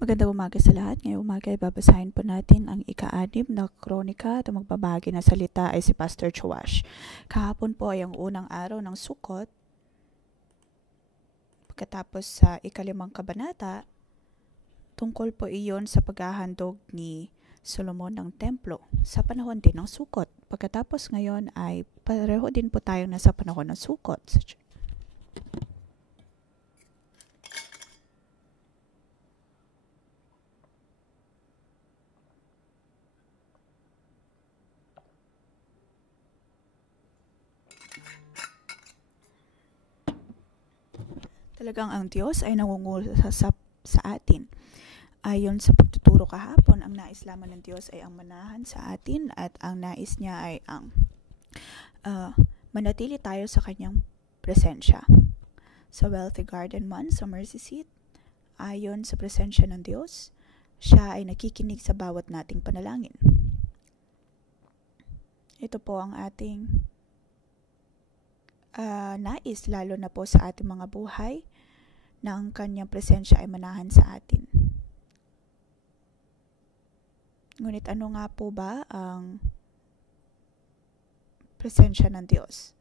Magandang umaga sa lahat. Ngayong umaga ay babasahin po natin ang ika-6 na kronika at ang magbabahagi ng salita ay si Pastor Joash. Kahapon po ay ang unang araw ng Sukot. Pagkatapos sa ika-5 kabanata, tungkol po iyon sa paghahandog ni Solomon ng templo sa panahon din ng Sukot. Pagkatapos ngayon ay pareho din po tayong nasa panahon ng Sukot. Talagang ang Diyos ay nangungusap sa atin. Ayon sa pagtuturo kahapon, ang nais lamang ng Diyos ay ang manahan sa atin at ang nais niya ay ang manatili tayo sa kanyang presensya. Sa Wealthy Garden Man, sa Mercy Seat, ayon sa presensya ng Diyos, siya ay nakikinig sa bawat nating panalangin. Ito po ang ating nais, lalo na po sa ating mga buhay, na ang kanyang presensya ay manahan sa atin. Ngunit ano nga po ba ang presensya ng Diyos?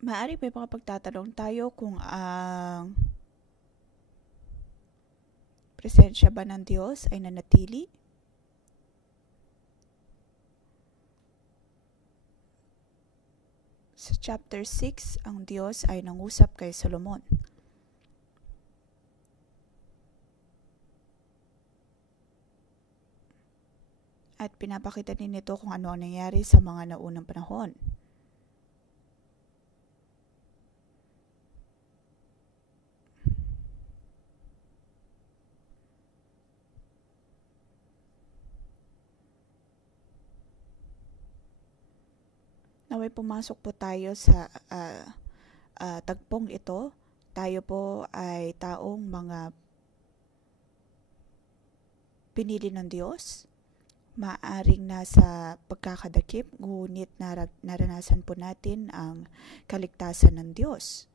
Maaari may mga pagtatanong tayo kung ang presensya ba ng Diyos ay nanatili? Sa chapter 6, ang Diyos ay nangusap kay Solomon. At pinapakita din nito kung ano ang nangyari sa mga naunang panahon. Naway pumasok po tayo sa tagpong ito. Tayo po ay taong mga pinili ng Diyos. Maaring nasa pagkakadakip, ngunit naranasan po natin ang kaligtasan ng Diyos.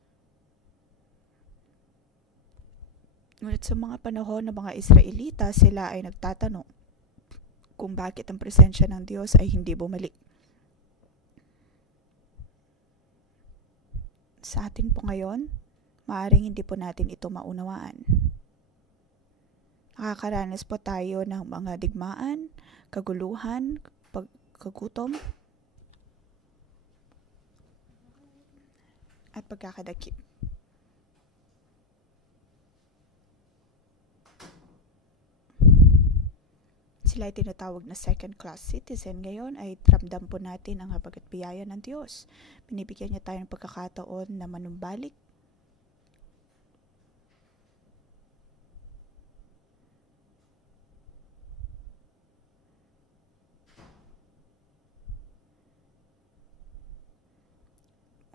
Ngunit sa mga panahon ng mga Israelita, sila ay nagtatanong kung bakit ang presensya ng Diyos ay hindi bumalik. Sa atin po ngayon, maaaring hindi po natin ito maunawaan. Nakakaranas po tayo ng mga digmaan, kaguluhan, pagkagutom, at pagkakadakip. Sila ay tinatawag na second-class citizen. Ngayon ay ramdam po natin ang habag at biyaya ng Diyos. Binibigyan niya tayo ng pagkakataon na manumbalik.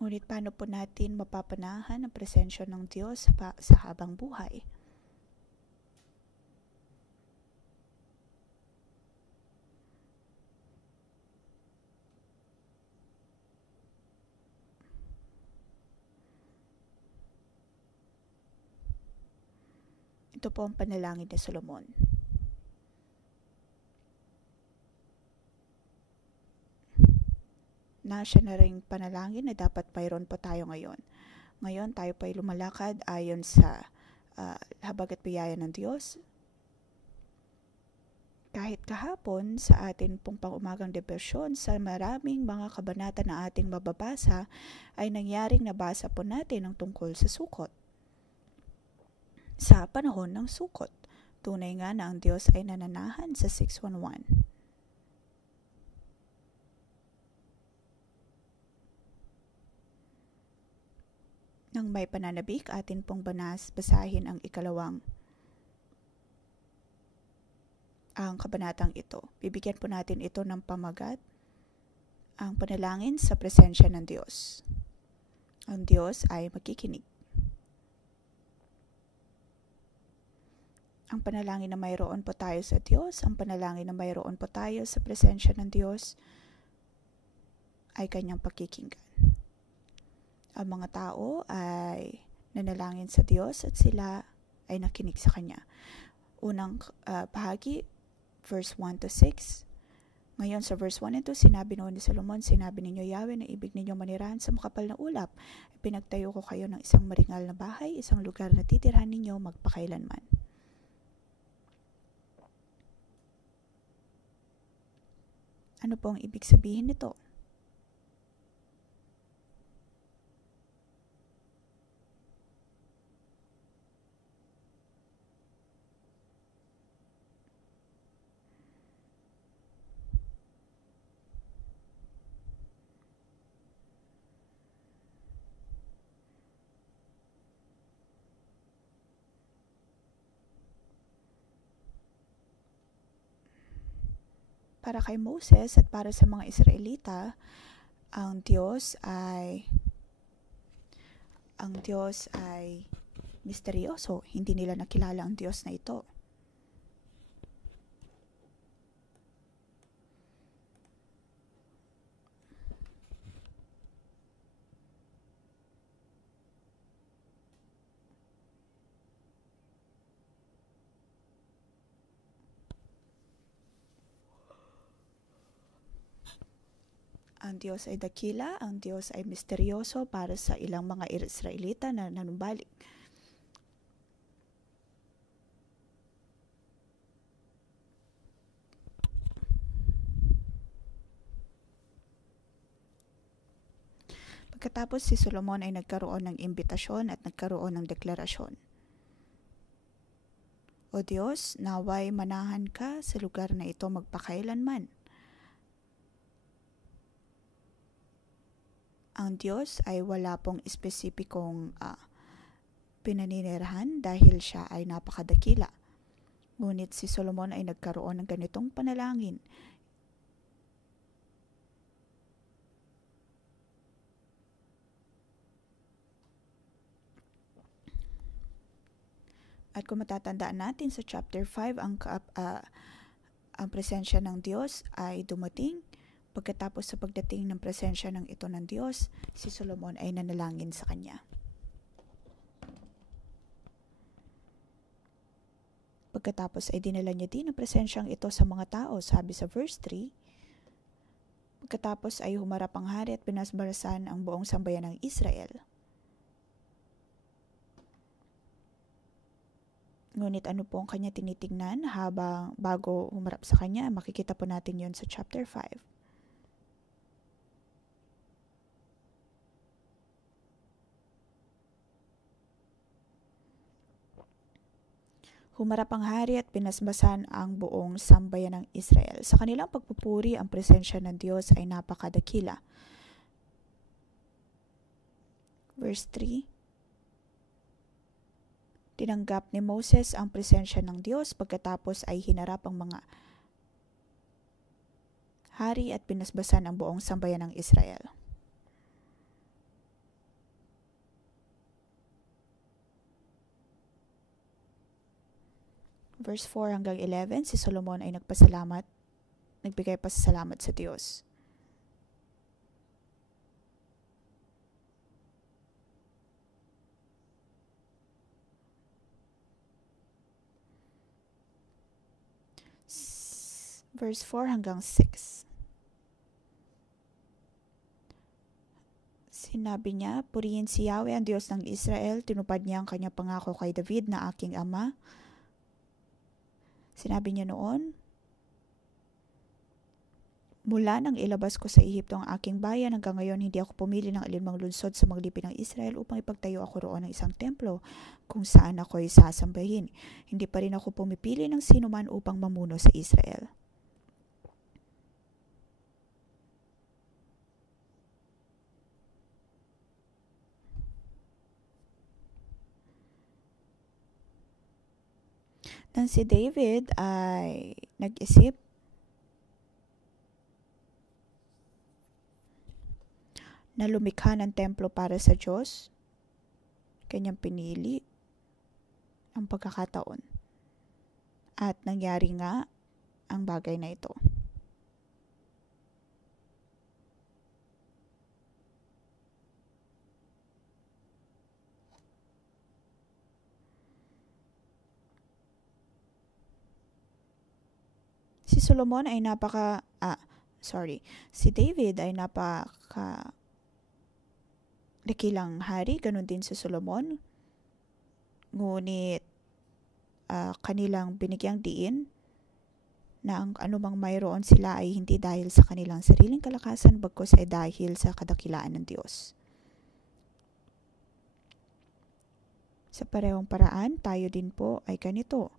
Ngunit paano po natin mapapanahan ang presensya ng Diyos sa habang buhay? Ito po ang panalangin ni Solomon. Na siya na ring panalangin na dapat mayroon po tayo ngayon. Ngayon tayo pa ay lumalakad ayon sa habag at biyaya ng Diyos. Kahit kahapon sa atin pong pang-umagang devotion, sa maraming mga kabanata na ating mababasa ay nangyaring nabasa po natin ang tungkol sa Sukot. Sa panahon ng Sukot, Tunay nga na ang Diyos ay nananahan sa 611. Nang may pananabik, atin pong basahin ang ang kabanatang ito. Bibigyan po natin ito ng pamagat, ang panalangin sa presensya ng Diyos. Ang Diyos ay makikinig. Ang panalangin na mayroon po tayo sa Diyos, ang panalangin na mayroon po tayo sa presensya ng Diyos ay kanyang pakikinggan. Ang mga tao ay nanalangin sa Diyos at sila ay nakinig sa Kanya. Unang bahagi, verse 1 to 6. Ngayon sa verse 1 and 2, sinabi noon ni Solomon, sinabi ninyo, Yahweh, na ibig ninyong manirahan sa makapal na ulap. Pinagtayo ko kayo ng isang maringal na bahay, isang lugar na titirhan ninyo magpakailanman. Ano po ang ibig sabihin nito? Para kay Moses at para sa mga Israelita, ang Diyos ay misteryoso. Hindi nila nakilala ang Diyos na ito. Ang Diyos ay dakila, ang Diyos ay misteryoso para sa ilang mga Israelita na nanumbalik. Pagkatapos si Solomon ay nagkaroon ng imbitasyon at nagkaroon ng deklarasyon. O Diyos, naway manahan ka sa lugar na ito magpakailanman. Ang Diyos ay wala pong espesipikong pinaninirahan dahil siya ay napakadakila. Ngunit si Solomon ay nagkaroon ng ganitong panalangin. At kung matatandaan natin sa chapter 5, ang presensya ng Diyos ay dumating. Pagkatapos sa pagdating ng presensya ng ito ng Diyos, si Solomon ay nanalangin sa Kanya. Pagkatapos ay dinala niya din ang presensyang ito sa mga tao, sabi sa verse 3. Pagkatapos ay humarap ang hari at pinasbarasan ang buong sambayan ng Israel. Ngunit ano po ang kanya tinitingnan bago humarap sa Kanya? Makikita po natin yon sa chapter 5. Humarap ang hari at pinasbasan ang buong sambayan ng Israel. Sa kanilang pagpupuri, ang presensya ng Diyos ay napakadakila. Verse 3. Tinanggap ni Moses ang presensya ng Diyos pagkatapos ay hinarap ang mga hari at pinasbasan ang buong sambayan ng Israel. Verse 4 hanggang 11, si Solomon ay nagbigay pasasalamat sa Diyos. Verse 4 hanggang 6. Sinabi niya, purihin si Yahweh ang Diyos ng Israel, tinupad niya ang kanyang pangako kay David na aking ama. Sinabi niya noon, Mula nang ilabas ko sa Ehipto ang aking bayan hanggang ngayon, hindi ako pumili ng alinmang lungsod sa mga lipi ng Israel upang ipagtayo ako roon ng isang templo kung saan ako'y sasambahin. Hindi pa rin ako pumipili ng sino man upang mamuno sa Israel. Nang si David ay nag-isip na lumikha ng templo para sa Diyos, kanyang pinili ang pagkakataon. At nangyari nga ang bagay na ito. Si Solomon ay si David ay napaka dakilang hari, ganun din si Solomon. Ngunit kanilang binigyang diin na ang anumang mayroon sila ay hindi dahil sa kanilang sariling kalakasan, bagkus ay dahil sa kadakilaan ng Diyos. Sa parehong paraan, tayo din po ay ganito.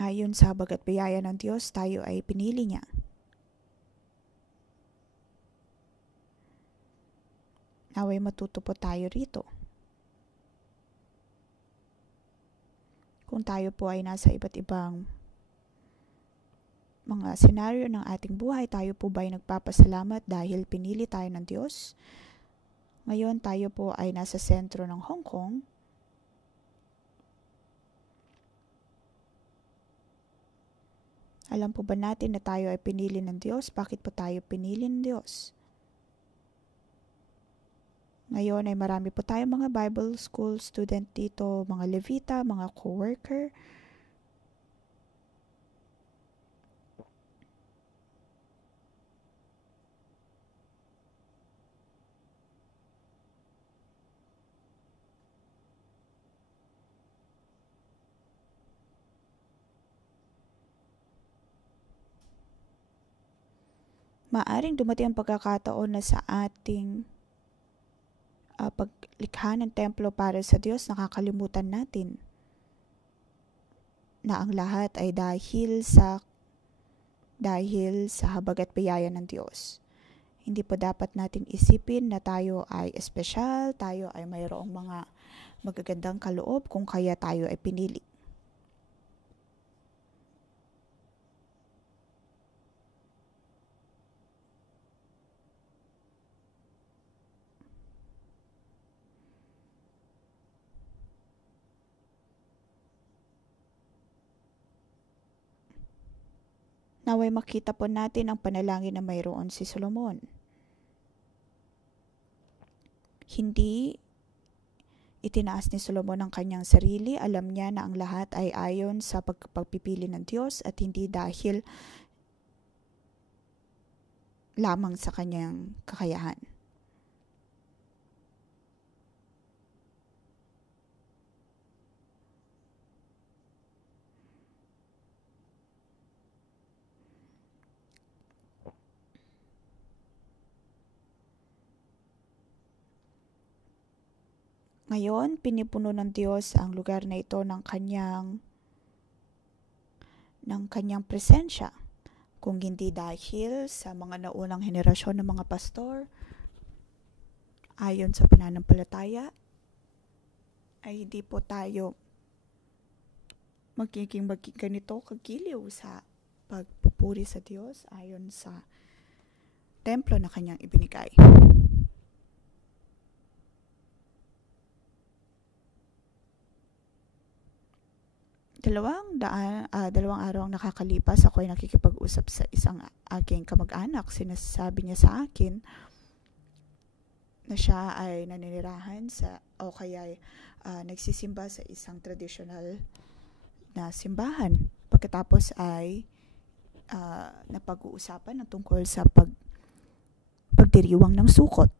Ayon sa habag at biyaya ng Diyos, tayo ay pinili niya. Naway matuto po tayo rito. Kung tayo po ay nasa iba't ibang mga senaryo ng ating buhay, tayo po ba ay nagpapasalamat dahil pinili tayo ng Diyos? Ngayon tayo po ay nasa sentro ng Hong Kong. Alam po ba natin na tayo ay pinili ng Diyos? Bakit po tayo pinili ng Diyos? Ngayon ay marami po tayong mga Bible School student dito, mga Levita, mga co-worker. Maaring dumating ang pagkakataon na sa ating paglikha ng templo para sa Diyos, nakakalimutan natin na ang lahat ay dahil sa habag at biyaya ng Diyos. Hindi po dapat nating isipin na tayo ay espesyal, tayo ay mayroong mga magagandang kaloob kung kaya tayo ay pinili. Naway makita po natin ang panalangin na mayroon si Solomon. Hindi itinaas ni Solomon ang kanyang sarili. Alam niya na ang lahat ay ayon sa pagpipili ng Diyos at hindi dahil lamang sa kanyang kakayahan. Ngayon, pinipuno ng Diyos ang lugar na ito ng kanyang presensya. Kung hindi dahil sa mga naunang henerasyon ng mga pastor, ayon sa pananampalataya, ay hindi po tayo magiging ganito kagiliw sa pagpupuri sa Diyos ayon sa templo na kanyang ibinigay. Dalawang araw ang nakakalipas, ako ay nakikipag-usap sa isang aking kamag-anak. Sinasabi niya sa akin na siya ay naninirahan o kaya nagsisimba sa isang traditional na simbahan. Pagkatapos ay napag-uusapan ng tungkol sa pagdiriwang ng sukot.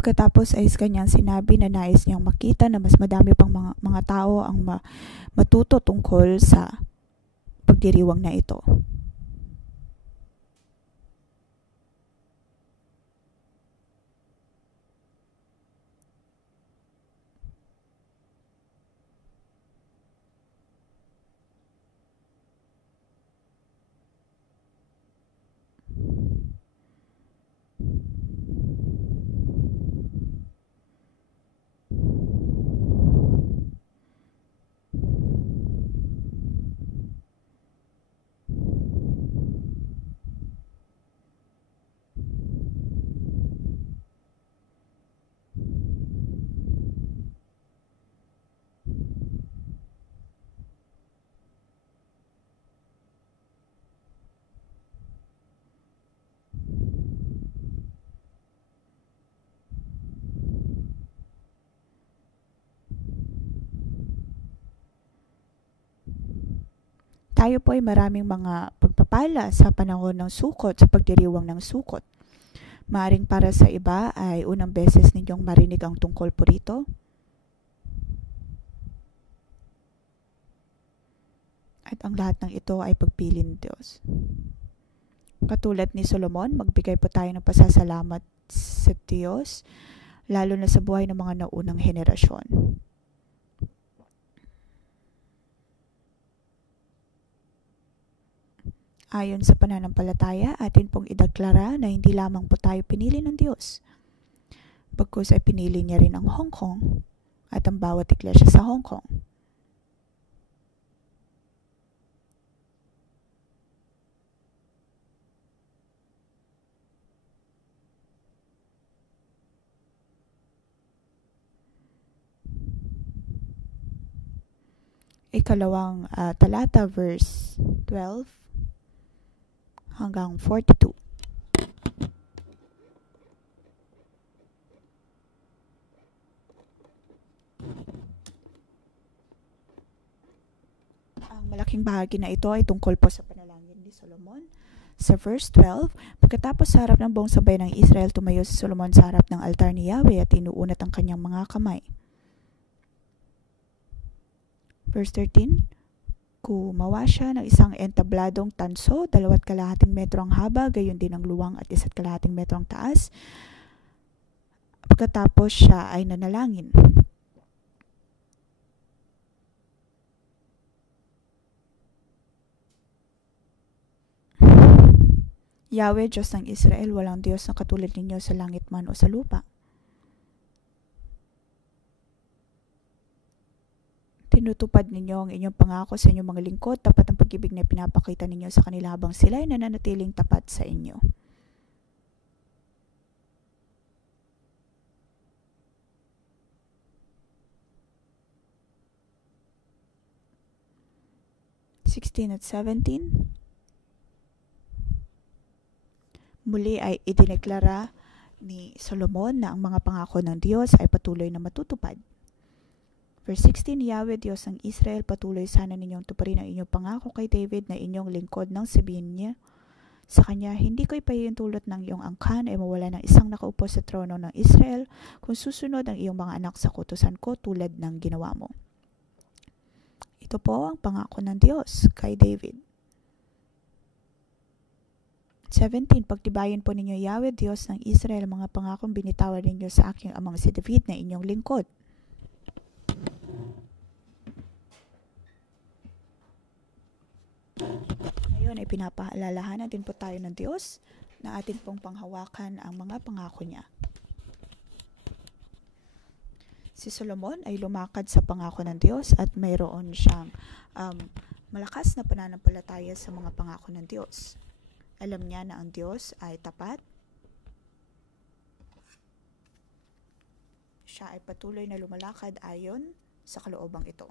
Pagkatapos ay kanyang sinabi na nais niyang makita na mas madami pang mga tao ang matuto tungkol sa pagdiriwang na ito. Tayo po ay maraming mga pagpapala sa panahon ng sukot, sa pagdiriwang ng sukot. Maaring para sa iba ay unang beses ninyong marinig ang tungkol po rito. At ang lahat ng ito ay pagpili ng Diyos. Katulad ni Solomon, magbigay po tayo ng pasasalamat sa Diyos, lalo na sa buhay ng mga naunang henerasyon. Ayon sa pananampalataya, atin pong ideklara na hindi lamang po tayo pinili ng Diyos. Bagkus ay pinili niya rin ang Hong Kong at ang bawat iglesia sa Hong Kong. Ikalawang talata, verse 12 hanggang 42. Ang malaking bahagi na ito ay tungkol po sa panalangin ni Solomon. Sa verse 12, pagkatapos sa harap ng buong sabay ng Israel, tumayo si Solomon sa harap ng altar ni Yahweh at inuunat ang kanyang mga kamay. Verse 13, gumawa siya ng isang entabladong tanso, 2.5 metro ang haba, gayon din ang luwang at 1.5 metro ang taas. Pagkatapos siya ay nanalangin. Yahweh, Diyos ng Israel, walang Diyos na katulad ninyo sa langit man o sa lupa. Tinutupad ninyo ang inyong pangako sa inyong mga lingkod, tapat ang pag-ibig na pinapakita ninyo sa kanila habang sila ay nananatiling tapat sa inyo. (16 at 17) Muli ay idineklara ni Solomon na ang mga pangako ng Diyos ay patuloy na matutupad. Verse 16, Yahweh, Diyos ng Israel, patuloy sana ninyong tuparin ang inyong pangako kay David na inyong lingkod nang sabihin niya sa kanya, hindi ko ipahihintulot ng iyong angkan ay mawala ng isang nakaupo sa trono ng Israel kung susunod ang iyong mga anak sa kutusan ko tulad ng ginawa mo. Ito po ang pangako ng Diyos kay David. 17, pagtibayin po ninyo, Yahweh, Diyos ng Israel, mga pangakong binitawan ninyo sa aking amang si David na inyong lingkod. Ngayon ay pinapaalalahanan din po tayo ng Diyos na atin pong panghawakan ang mga pangako niya. Si Solomon ay lumakad sa pangako ng Diyos at mayroon siyang malakas na pananampalataya sa mga pangako ng Diyos. Alam niya na ang Diyos ay tapat. Siya ay patuloy na lumalakad ayon sa kaloobang ito.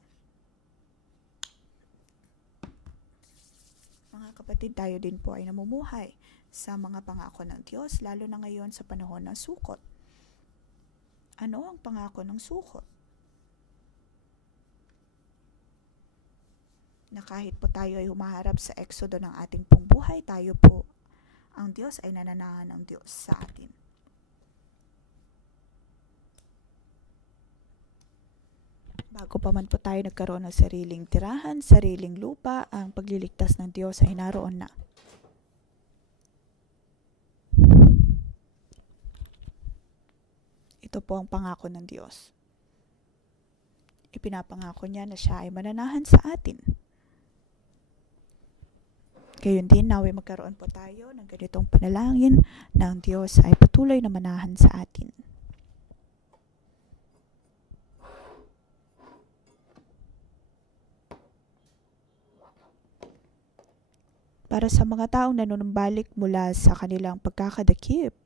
Mga kapatid, tayo din po ay namumuhay sa mga pangako ng Diyos, lalo na ngayon sa panahon ng sukot. Ano ang pangako ng sukot? Na kahit po tayo ay humaharap sa eksodo ng ating pong buhay, tayo po, ang Diyos ay nananahan ng Diyos sa atin. Bago pa man po tayo nagkaroon ng sariling tirahan, sariling lupa, ang pagliligtas ng Diyos ay naroon na. Ito po ang pangako ng Diyos. Ipinapangako niya na siya ay mananahan sa atin. Gayon din, naway magkaroon po tayo ng ganitong panalangin na ang Diyos ay patuloy na manahan sa atin. Para sa mga taong nanunumbalik mula sa kanilang pagkakadakip,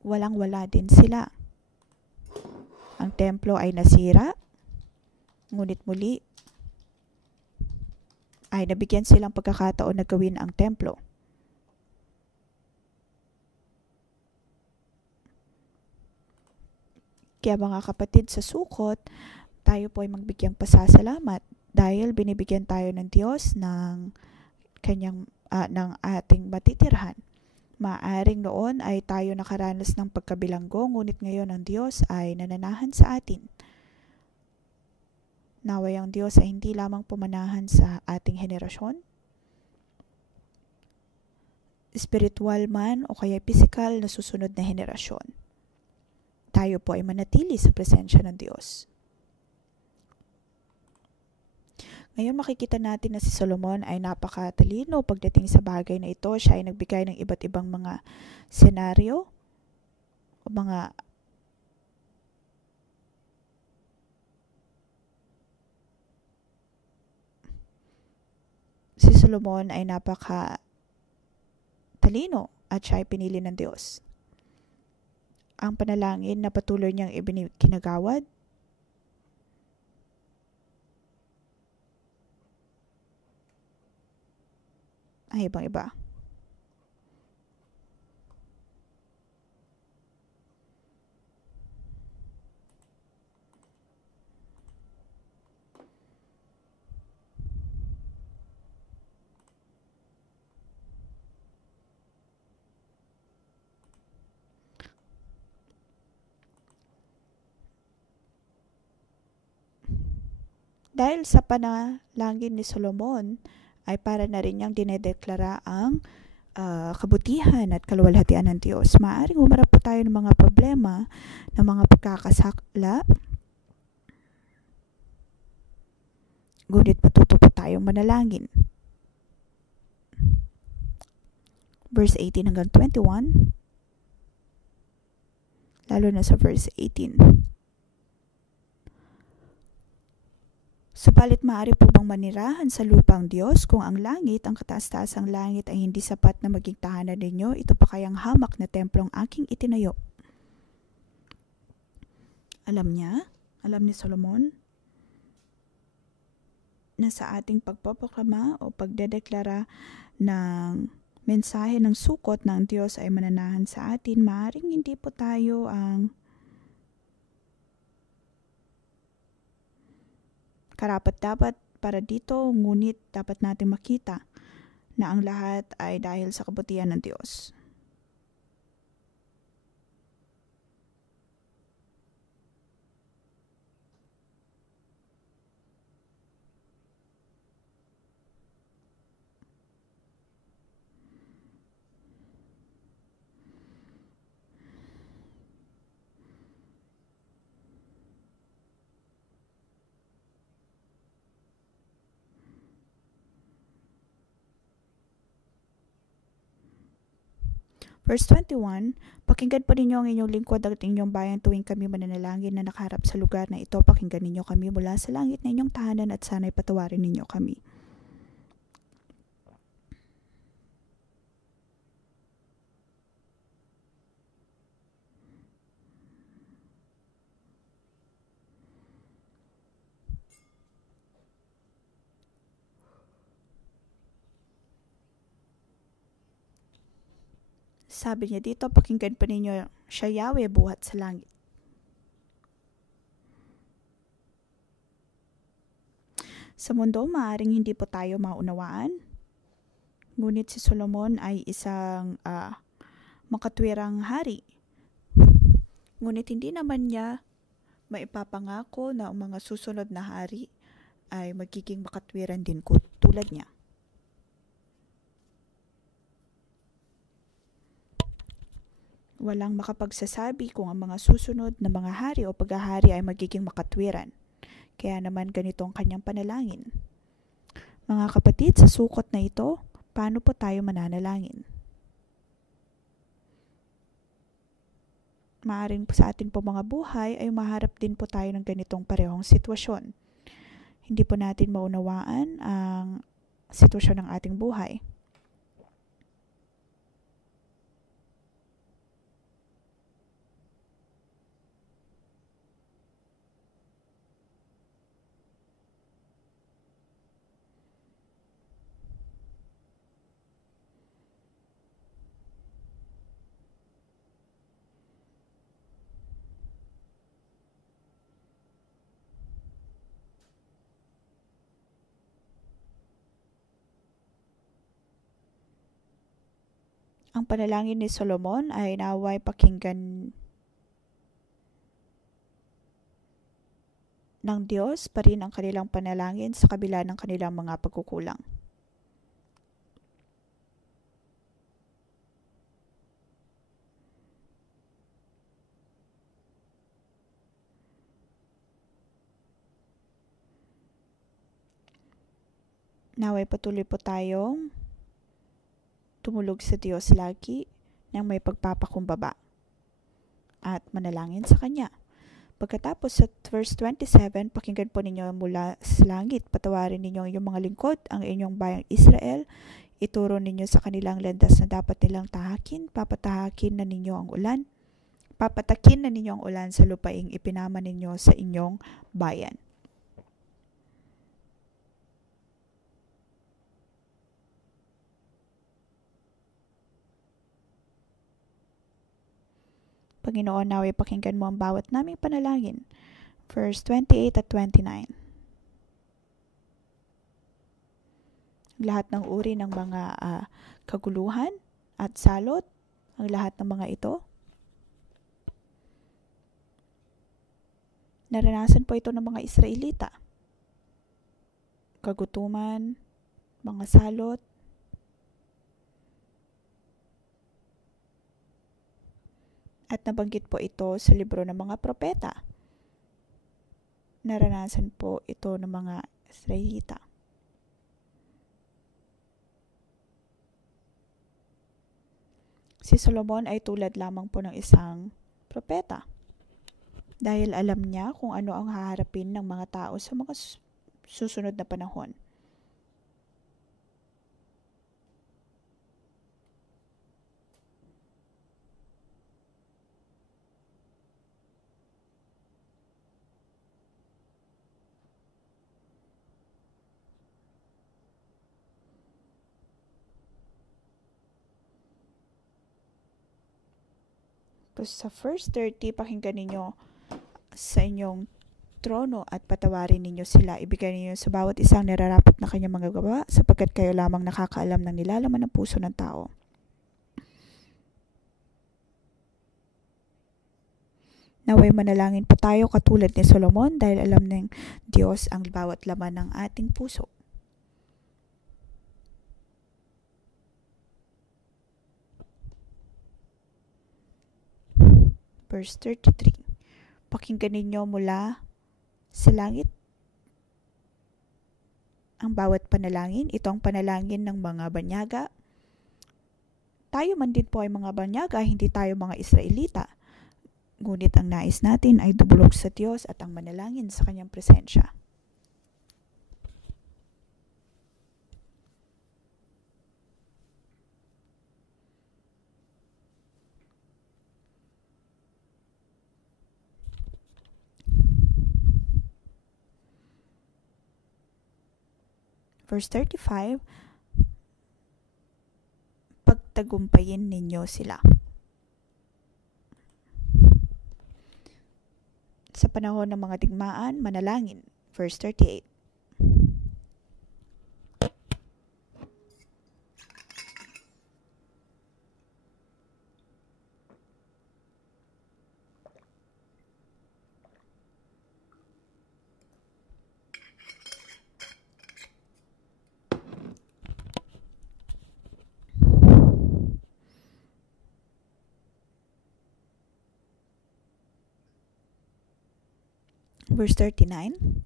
walang-wala din sila. Ang templo ay nasira, ngunit muli ay nabigyan silang pagkakataon na gawin ang templo. Kaya mga kapatid, sa sukot, tayo po ay magbigyang pasasalamat dahil binibigyan tayo ng Diyos ng ng ating matitirhan. Maaring noon ay tayo nakaranas ng pagkabilanggo, ngunit ngayon ang Diyos ay nananahan sa atin. Naway ang Diyos ay hindi lamang pumanahan sa ating henerasyon, spiritual man o kaya physical na susunod na henerasyon. Tayo po ay manatili sa presensya ng Diyos. Ngayon makikita natin na si Solomon ay napakatalino pagdating sa bagay na ito. Siya ay nagbigay ng iba't ibang mga senaryo o mga si Solomon ay napakatalino at siya ay pinili ng Diyos. Ang panalangin na patuloy niyang kinagawad ay ibang-iba. Dahil sa panalangin ni Solomon, ay para na rin niyang dinedeklara ang kabutihan at kaluwalhatian ng Diyos. Maaaring humarap po tayo ng mga problema, ng mga pagkakasakla, ngunit matuto po tayong manalangin. Verse 18 hanggang 21, lalo na sa verse 18. Subalit maaari po bang manirahan sa lupang Diyos kung ang langit, ang kataas-taasang langit ay hindi sapat na maging tahanan ninyo? Ito pa kayang hamak na templong aking itinayo? Alam ni Solomon, na sa ating pagpapaklama o pagdedeklara ng mensahe ng sukot na ang Diyos ay mananahan sa atin, maaaring hindi po tayo ang karapat-dapat para dito, ngunit dapat natin makita na ang lahat ay dahil sa kabutihan ng Diyos. Verse 21, pakinggan po ninyo ang inyong lingkod at inyong bayan tuwing kami mananalangin na nakaharap sa lugar na ito. Pakinggan ninyo kami mula sa langit na inyong tahanan at sana'y patawarin ninyo kami. Sabi niya dito, pakinggan pa ninyo siya Yahweh buhat sa langit. Sa mundo, maaaring hindi po tayo maunawaan. Ngunit si Solomon ay isang makatwirang hari. Ngunit hindi naman niya Maipapangako na ang mga susunod na hari ay magiging makatwiran din ko tulad niya. Walang makapagsasabi kung ang mga susunod na mga hari o paghahari ay magiging makatwiran. Kaya naman ganito ang kanyang panalangin. Mga kapatid, sa sukot na ito, paano po tayo mananalangin? Maaring sa atin po mga buhay ay maharap din po tayo ng ganitong parehong sitwasyon. Hindi po natin maunawaan ang sitwasyon ng ating buhay. Ang panalangin ni Solomon ay naway pakinggan ng Diyos pa rin ang kanilang panalangin sa kabila ng kanilang mga pagkukulang. Naway patuloy po tayong tumulog sa Diyos lagi ng may pagpapakumbaba at manalangin sa Kanya. Pagkatapos sa verse 27, pakinggan po ninyo mula sa langit. Patawarin ninyo ang inyong mga lingkod, ang inyong bayang Israel. Ituro ninyo sa kanilang landas na dapat nilang tahakin. Papatakin na ninyo ang ulan. Papatakin na ninyo ang ulan sa lupaing ipinama ninyo sa inyong bayan. Panginoon, naway pakinggan mo ang bawat naming panalangin. Verse 28 at 29. Lahat ng uri ng mga kaguluhan at salot, ang lahat ng mga ito, naranasan po ito ng mga Israelita. Kagutuman, mga salot, at nabanggit po ito sa libro ng mga propeta. Naranasan po ito ng mga Israelita. Si Solomon ay tulad lamang po ng isang propeta. Dahil alam niya kung ano ang haharapin ng mga tao sa mga susunod na panahon. Sa verse 30, pakinggan ninyo sa inyong trono at patawarin ninyo sila. Ibigay ninyo sa bawat isang nararapat na kanyang mga gawa sapagkat kayo lamang nakakaalam ng nilalaman ng puso ng tao. Naway manalangin po tayo katulad ni Solomon dahil alam ng Diyos ang bawat laman ng ating puso. Verse 33. Pakinggan ninyo mula sa langit ang bawat panalangin. Ito ang panalangin ng mga banyaga. Tayo man din po ay mga banyaga, hindi tayo mga Israelita. Ngunit ang nais natin ay dumulog sa Diyos at ang manalangin sa Kanyang presensya. Verse 35, pagtagumpayin ninyo sila. Sa panahon ng mga digmaan, manalangin. Verse 38. Verse 39.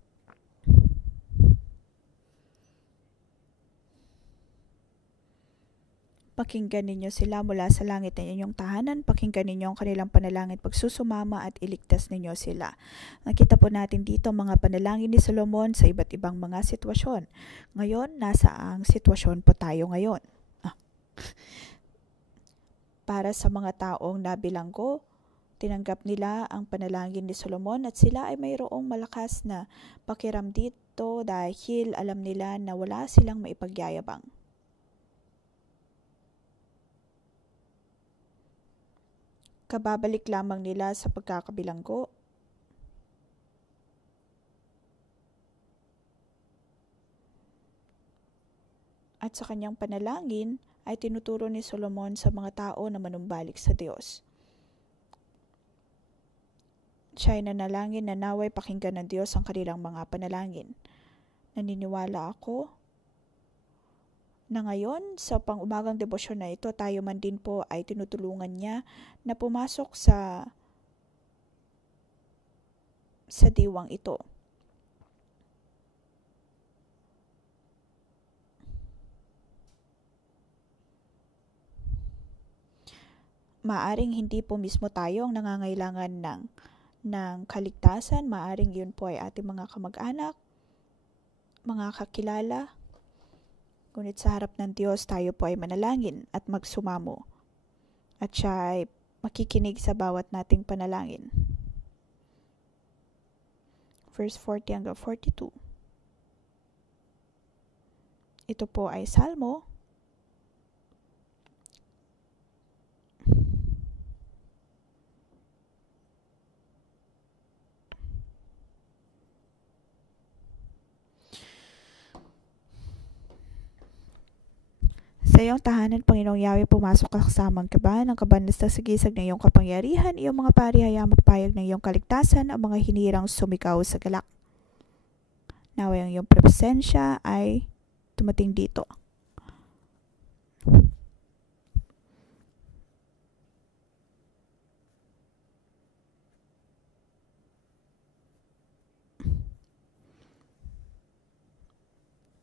Pakinggan ninyo sila mula sa langit ng inyong tahanan. Pakinggan ninyo ang kanilang panalangin pagsusumama at iligtas ninyo sila. Nakita po natin dito mga panalangin ni Solomon sa iba't ibang mga sitwasyon. Ngayon, nasa ang sitwasyon po tayo ngayon? Para sa mga taong nabilanggo, tinanggap nila ang panalangin ni Solomon at sila ay mayroong malakas na pakiram dito dahil alam nila na wala silang maipagyayabang. Kababalik lamang nila sa pagkakabilanggo. At sa kanyang panalangin ay tinuturo ni Solomon sa mga tao na manumbalik sa Diyos. Siya ay nanalangin na naway pakinggan ng Diyos ang kanilang mga panalangin. Naniniwala ako na ngayon sa pang-umagang debosyon na ito, tayo man din po ay tinutulungan niya na pumasok sa diwang ito. Maaring hindi po mismo tayo ang nangangailangan ng kaligtasan, maaring yun po ay ating mga kamag-anak, mga kakilala. Ngunit sa harap ng Diyos, tayo po ay manalangin at magsumamo. At siya ay makikinig sa bawat nating panalangin. Verse 40 hanggang 42. Ito po ay Salmo. Sa iyong tahanan, Panginoong Yahweh, pumasok ka kasama ang kabahan, ang kabahan na sagisag ng iyong kapangyarihan, iyong mga pari hayaan magpayag ng iyong kaligtasan, ang mga hinirang sumikaw sa galak. Naway ang iyong presensya ay tumating dito.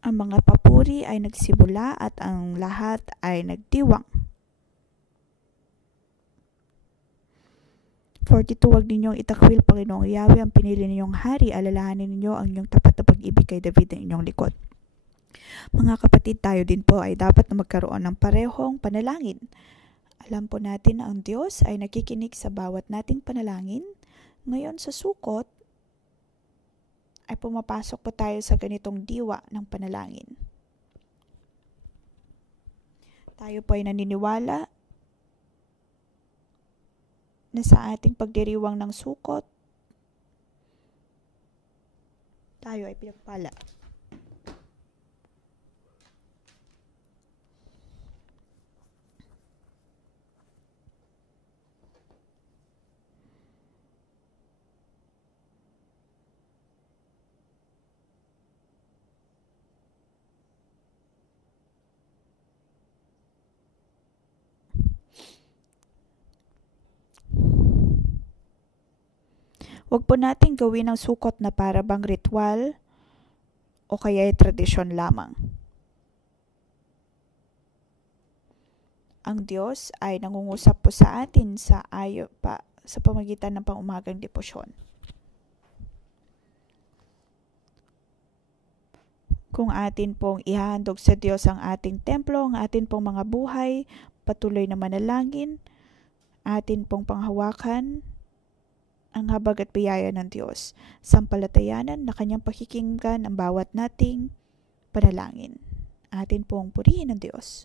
Ang mga papuri ay nagsimula at ang lahat ay nagdiwang. 42. Huwag ninyong itakwil, Panginoong Yahweh, ang pinili ninyong hari. Alalahanin ninyo ang inyong tapat na pag-ibig kay David ng inyong likod. Mga kapatid, tayo din po ay dapat na magkaroon ng parehong panalangin. Alam po natin na ang Diyos ay nakikinig sa bawat nating panalangin. Ngayon sa Sukot, ay pumapasok po tayo sa ganitong diwa ng panalangin. Tayo po ay naniniwala na sa ating pagdiriwang ng Sukot, tayo ay pinagpala. Huwag po natin gawin ang Sukot na para bang ritual o kaya ay tradisyon lamang. Ang Diyos ay nangungusap po sa atin sa pamagitan ng pang-umagang debosyon. Kung atin pong ihahandog sa Diyos ang ating templo, ang atin pong mga buhay, patuloy na manalangin, atin pong panghawakan ang habag at biyaya ng Diyos, sampalatayanan na kanyang pakikinggan ang bawat nating panalangin. Atin pong purihin ang Diyos.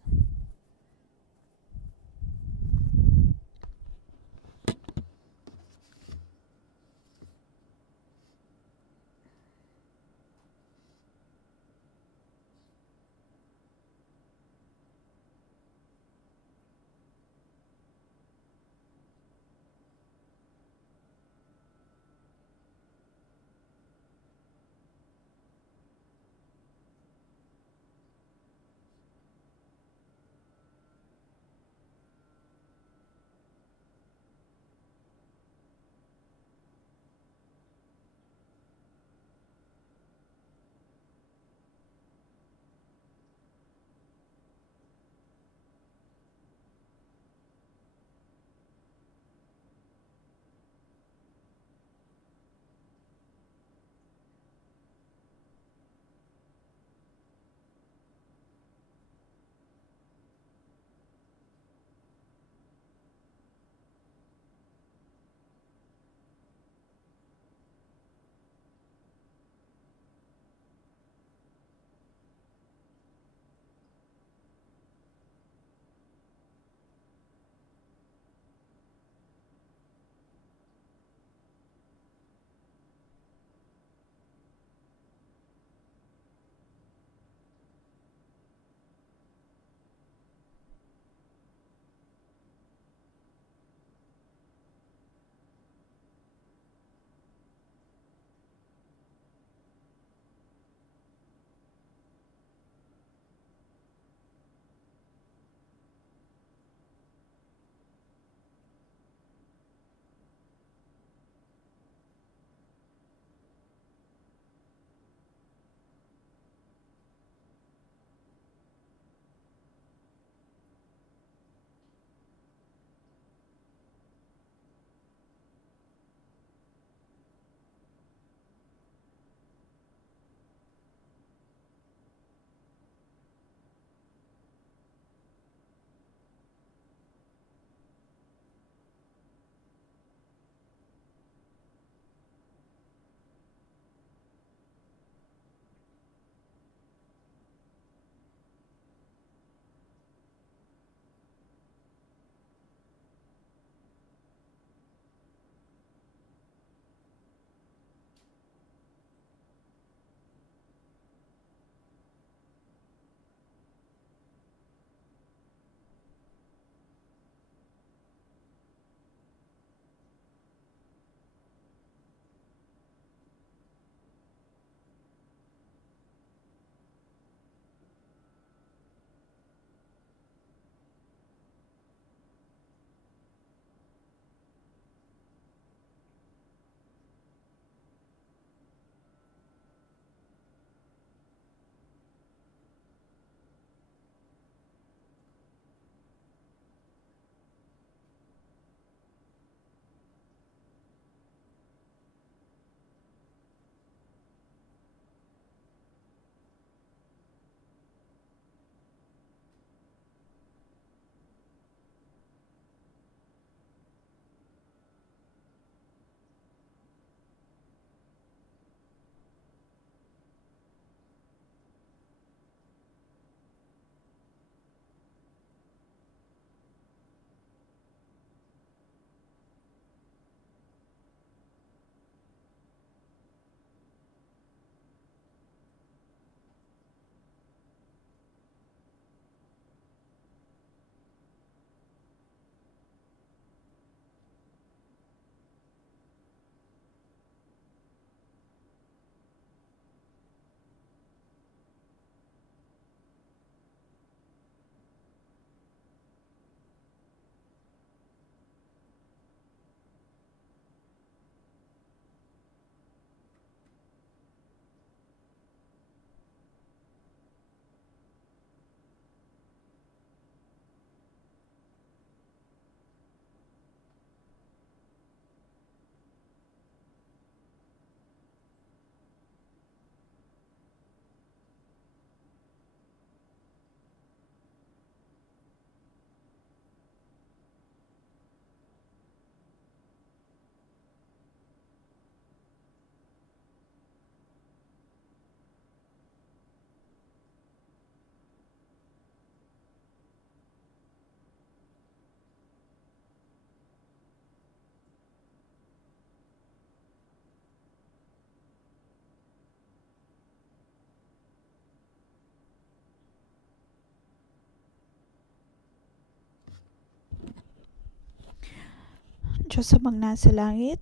Diyos amang nasa langit,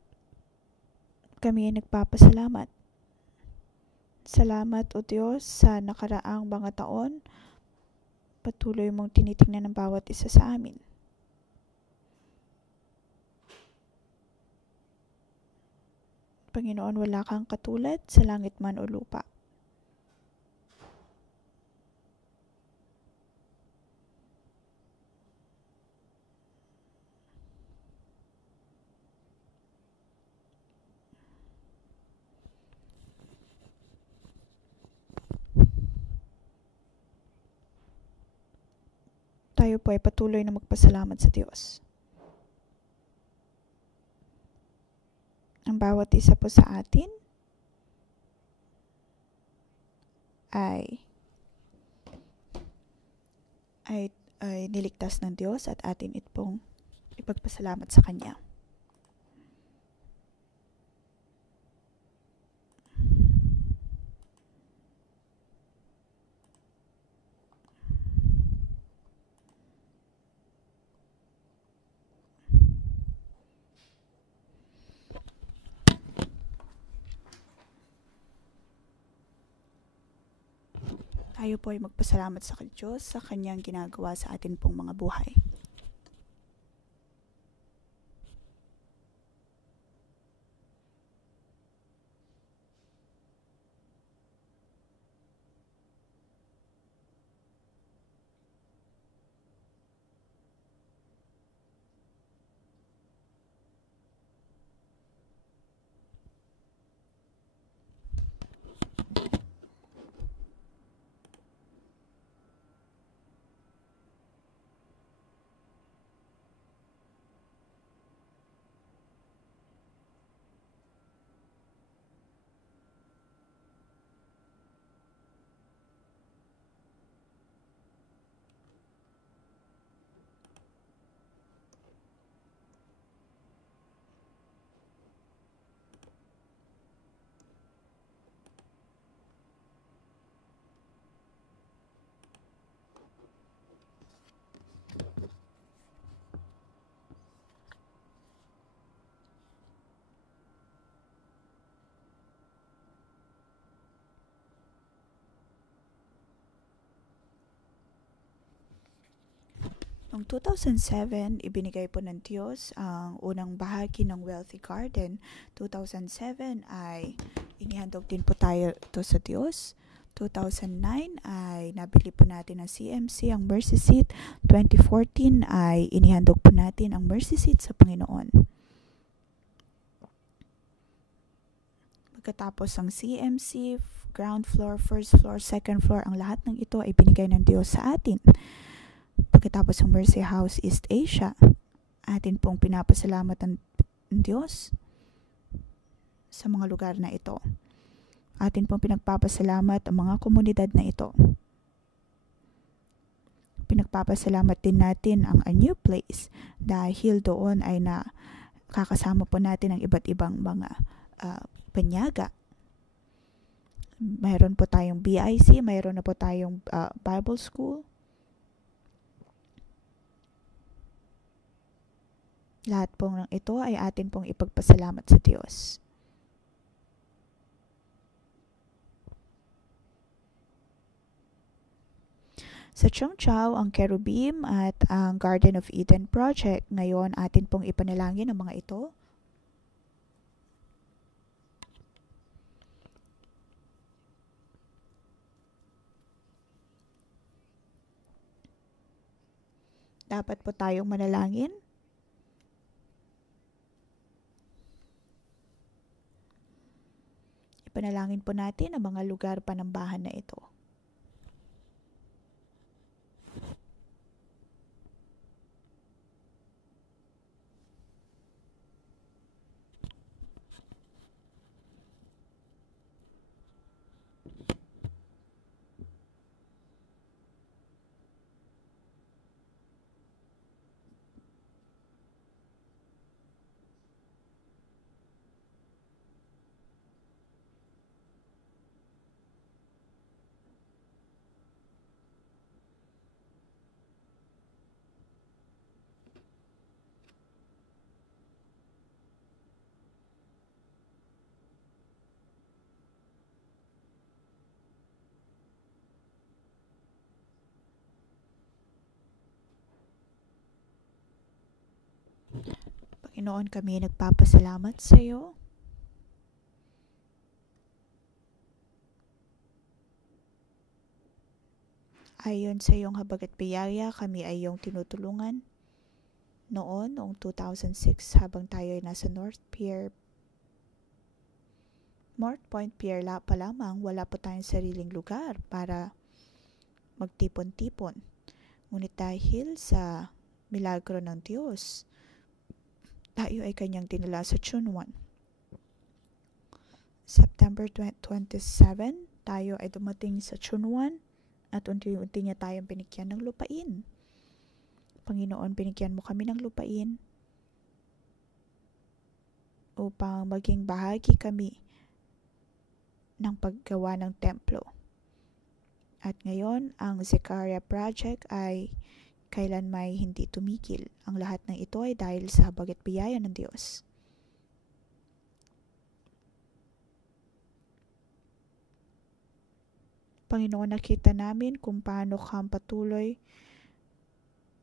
kami ay nagpapasalamat. Salamat o Diyos sa nakaraang mga taon, patuloy mong tinitingnan ng bawat isa sa amin. Panginoon, wala kang katulad sa langit man o lupa. Tayo po ay patuloy na magpasalamat sa Diyos. Ang bawat isa po sa atin ay niligtas ng Diyos at atin itong ipagpasalamat sa Kanya. Tayo po ay magpasalamat sa Diyos sa Kanyang ginagawa sa atin pong mga buhay. Noong 2007, ibinigay po ng Diyos ang unang bahagi ng Wealthy Garden. 2007 ay inihandog din po tayo ito sa Diyos. 2009 ay nabili po natin ang CMC, ang Mercy Seat. 2014 ay inihandog po natin ang Mercy Seat sa Panginoon. Pagkatapos ang CMC, ground floor, first floor, second floor, ang lahat ng ito ay binigay ng Diyos sa atin. Pagkatapos ng Mercy House East Asia, atin pong pinapasalamatan ng Diyos sa mga lugar na ito. Atin pong pinagpapasalamat ang mga komunidad na ito. Pinagpapasalamat din natin ang A New Place dahil doon ay nakakasama po natin ang iba't ibang mga panyaga. Mayroon po tayong BIC, mayroon na po tayong Bible School. Lahat pong ng ito ay atin pong ipagpasalamat sa Diyos. Sa Cheung Chau, ang Cherubim at ang Garden of Eden Project, ngayon atin pong ipanalangin ang mga ito. Dapat po tayong manalangin. Ipanalangin po natin ang mga lugar panambahan na ito. Panginoon, kami nagpapasalamat sa iyo. Ayon sa iyong habag at biyaya, kami ay iyong tinutulungan. Noong 2006, habang tayo ay nasa North Point Pier pa lamang, wala pa tayong sariling lugar para magtipon-tipon. Ngunit dahil sa milagro ng Diyos, tayo ay kanyang dinala sa Chunwan. September 27, tayo ay dumating sa Chunwan at unti-unti niya tayong binigyan ng lupain. Panginoon, binigyan mo kami ng lupain upang maging bahagi kami ng paggawa ng templo. At ngayon, ang Zechariah Project ay kailanmay hindi tumigil. Ang lahat ng ito ay dahil sa habag at biyaya ng Diyos. Panginoon, nakita namin kung paano ka patuloy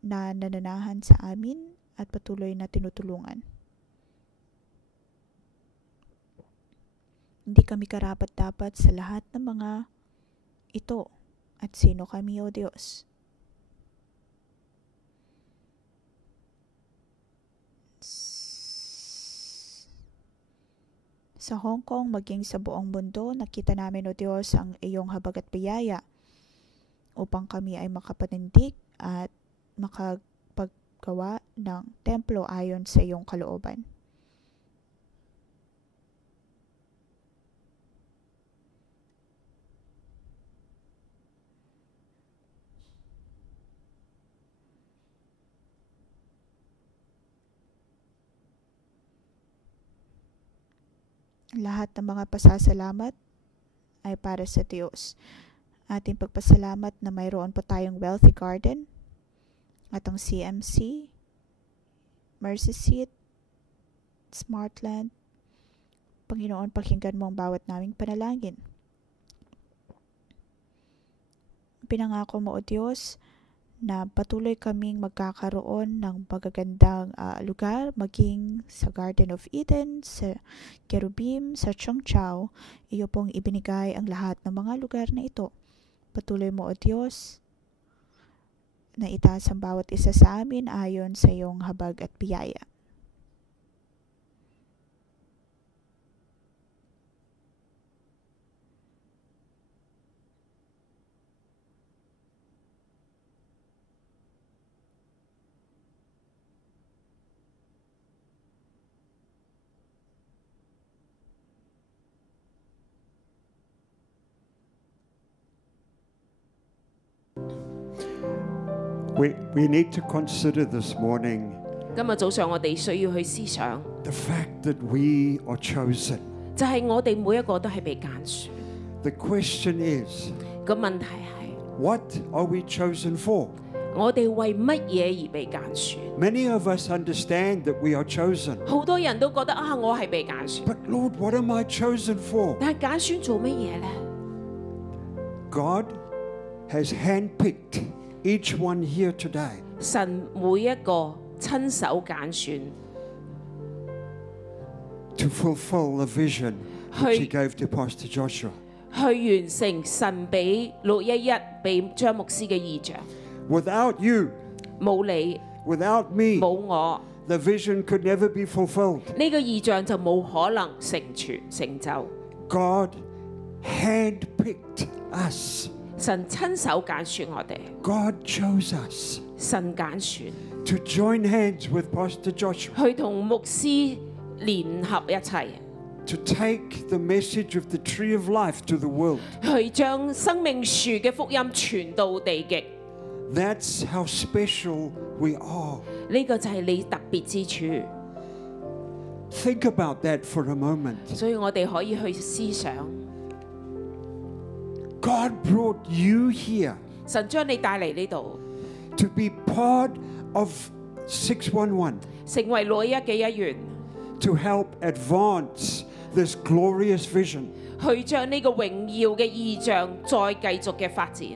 na nananahan sa amin at patuloy na tinutulungan. Hindi kami karapat-dapat sa lahat ng mga ito. At sino kami, O Diyos? Sa Hong Kong, maging sa buong mundo, nakita namin, O Diyos, ang iyong habag at biyaya upang kami ay makapanindig at makapaggawa ng templo ayon sa iyong kalooban. Lahat ng mga pasasalamat ay para sa Diyos. Ating pagpasalamat na mayroon pa tayong Wealthy Garden at ang CMC, Mercy Seat, Smartland. Panginoon, pakinggan mo ang bawat naming panalangin. Pinangako mo, O Diyos, na patuloy kaming magkakaroon ng magagandang lugar, maging sa Garden of Eden, sa Cherubim, sa Chongqiao. Iyo pong ibinigay ang lahat ng mga lugar na ito. Patuloy mo, O Diyos, na itaas ang bawat isa sa amin ayon sa iyong habag at biyaya. We need to consider this morning 今日早上我哋需要去思想， the fact that we are chosen. 就係我哋每一個都係被揀選。 The question is, 個問題係， what are we chosen for? 我哋為乜嘢而被揀選？ Many of us understand that we are chosen. 好多人都覺得我係被揀選， But Lord, what am I chosen for? 但係揀選做乜嘢呢？ God has handpicked each one here today 神每一個親手揀選， to fulfill the vision which He gave to Pastor Joshua. 去完成神俾611俾張牧師嘅異象。 Without you, 冇你， without me, 冇我， the vision could never be fulfilled. 呢個異象就冇可能成就。 God handpicked us. 神親手揀選我哋， God chose us 神揀選 to join hands with Pastor Joshua 去同牧師聯合一齊， to take the message of the tree of life to the world. 去將生命樹嘅福音傳到地極。 That's how special we are. 呢個就係你特別之處， Think about that for a moment. 所以我哋可以去思想， God brought you here 神將你帶嚟呢度， to be part of 611, 成為611嘅一員， to help advance this glorious vision. 去將呢個榮耀嘅異象再繼續嘅發展。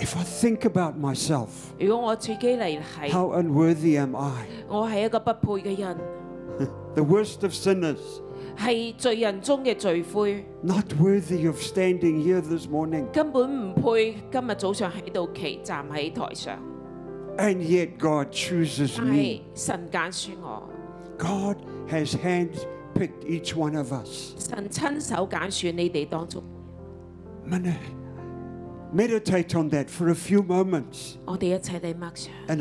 If I think about myself, 如果我自己嚟睇， how unworthy am I? 我係一個不配嘅人， the worst of sinners, 係罪人中嘅罪魁， not worthy of standing here this morning. 根本唔配今日早上喺度站喺台上。 And yet God chooses 但 me. 係神揀選我， God has handpicked each one of us. 神親手揀選你哋當中。 Meditate on that for a few moments 我哋一齊嚟默想， and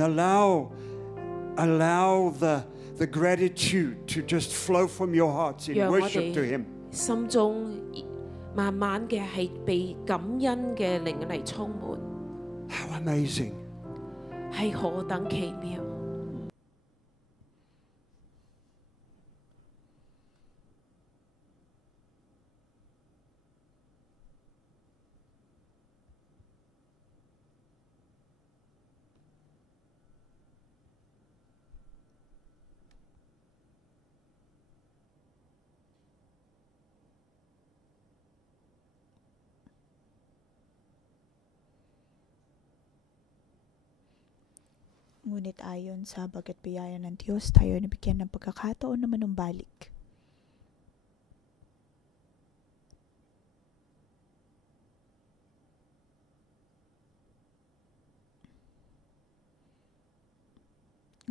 allow the gratitude to just flow from your hearts in 讓我 worship to 哋 Him. 心中慢慢嘅係被感恩嘅靈嚟充滿， How amazing. 係何等奇妙。 Ngunit ayon sa habag at biyaya ng Diyos, tayo ay nabigyan ng pagkakataon na manumbalik.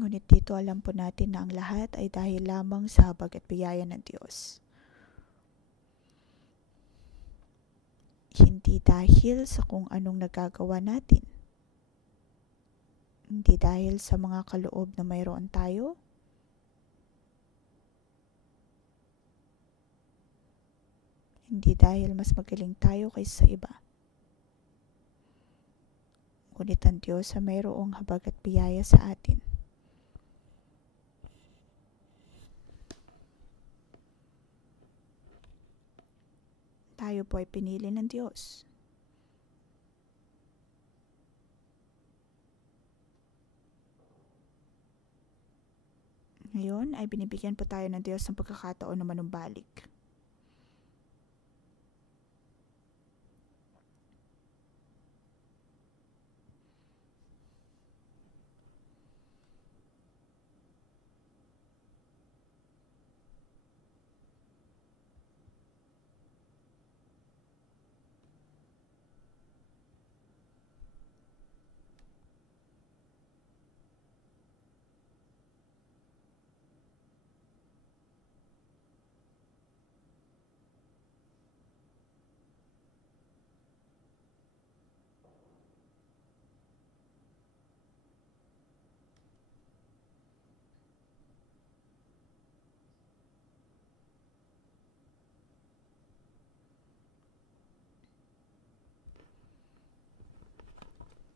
Ngunit dito alam po natin na ang lahat ay dahil lamang sa habag at biyaya ng Diyos. Hindi dahil sa kung anong nagagawa natin. Hindi dahil sa mga kaloob na mayroon tayo. Hindi dahil mas magaling tayo kaysa iba. Ngunit ang Diyos ay mayroong habag at biyaya sa atin. Tayo po ay pinili ng Diyos. Ngayon ay binibigyan po tayo ng Diyos ng pagkakataon na manumbalik.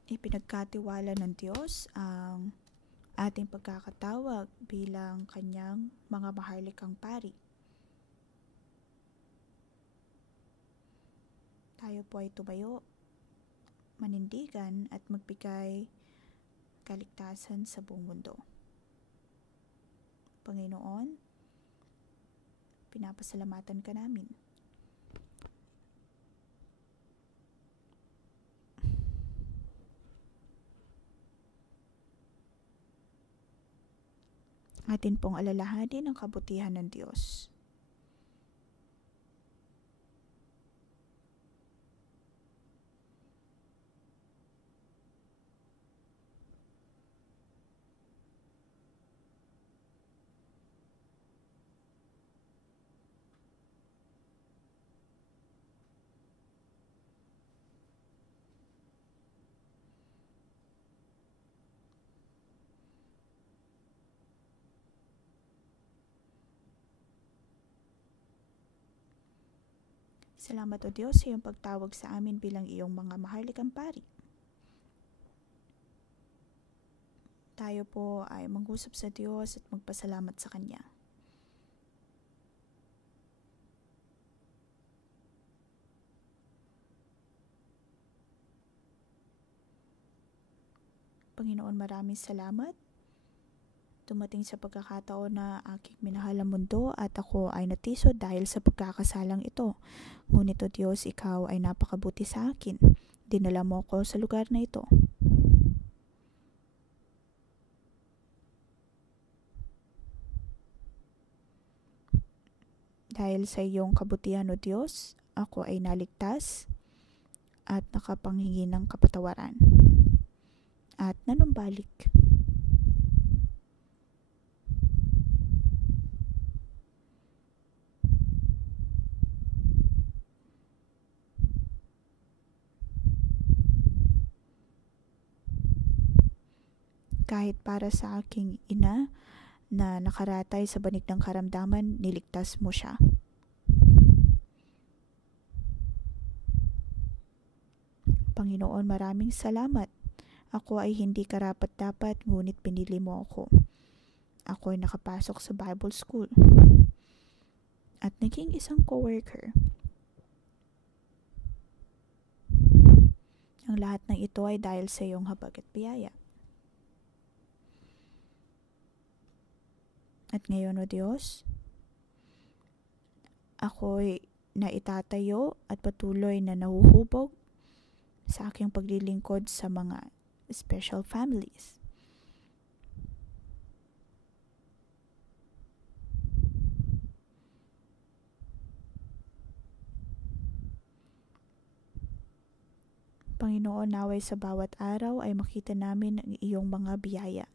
Ipinagkatiwala ng Diyos ang ating pagkakatawag bilang kanyang mga maharlikang pari. Tayo po ay tumayo, manindigan at magbigay kaligtasan sa buong mundo. Panginoon, pinapasalamatan ka namin. Atin pong alalahanin ang kabutihan ng Diyos. Salamat o Diyos sa iyong pagtawag sa amin bilang iyong mga maharlikang pari. Tayo po ay mag-usap sa Diyos at magpasalamat sa Kanya. Panginoon, maraming salamat. Dumating sa pagkakataon na aking minahal ang mundo at ako ay natisod dahil sa pagkakasalang ito. Ngunit o Diyos, ikaw ay napakabuti sa akin. Dinala mo ako sa lugar na ito. Dahil sa iyong kabutihan, O Diyos, ako ay naligtas at nakapanghingi ng kapatawaran at nanumbalik. Kahit para sa aking ina na nakaratay sa banig ng karamdaman, niligtas mo siya. Panginoon, maraming salamat. Ako ay hindi karapat-dapat, ngunit pinili mo ako. Ako ay nakapasok sa Bible School at naging isang co-worker. Ang lahat ng ito ay dahil sa iyong habag at biyaya. At ngayon, O Diyos, ako'y naitatayo at patuloy na nahuhubog sa aking paglilingkod sa mga special families. Panginoon, naway sa bawat araw ay makita namin ang iyong mga biyaya.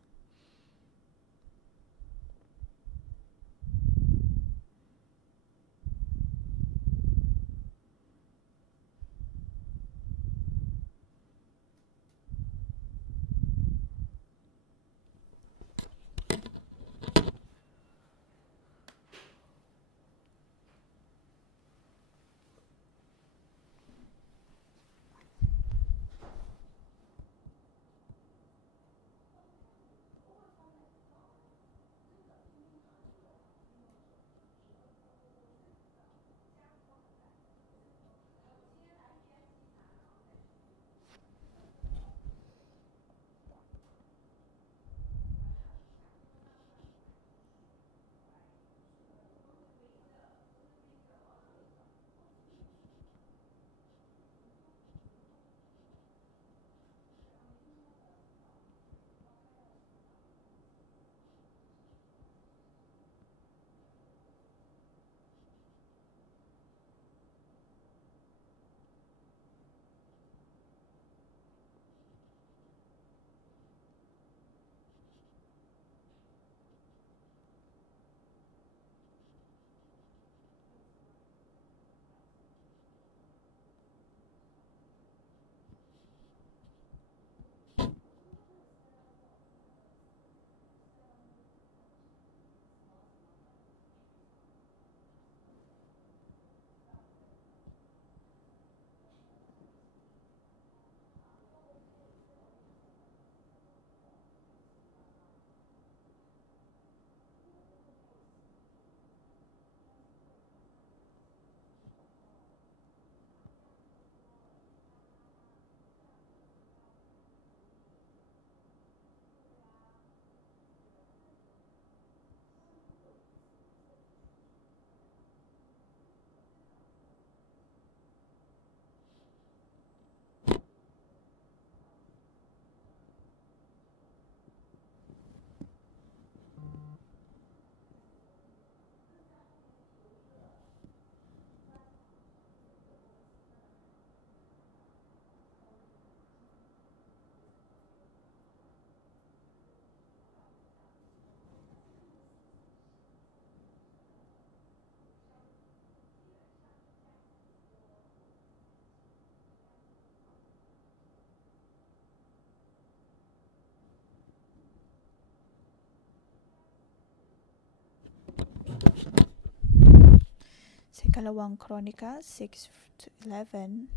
Sa ikalawang Kronika 6:11,